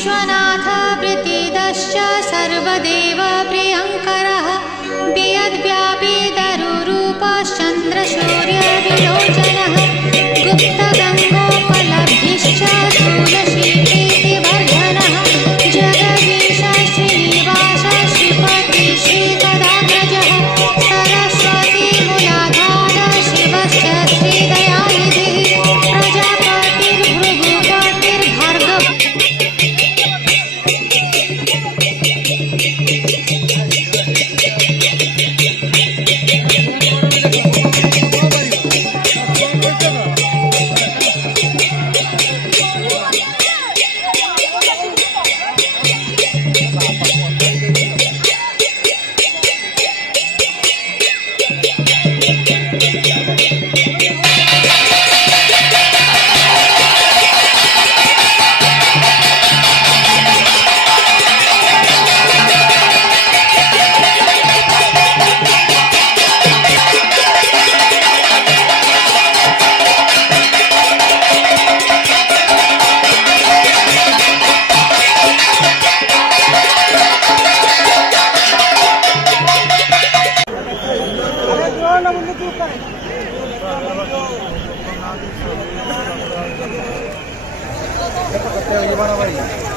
विश्वनाथ प्रीतिदश्च सर्वदेव प्रियङ्करः वियद्व्यापी तरुरूपश्चन्द्रसूर्यविलोचनः गुप्तगङ्गोपलब्धिश्च स्थूलशीप्रीतिवर्धनः जगदीश श्रीनिवास श्रीपति श्रीगदाग्रजः सरस्वती मूलाधार शिवश्च श्रीदयानिधिः प्रजापतिर्भृगुपतिर्भार्गवः ये बड़ा भाई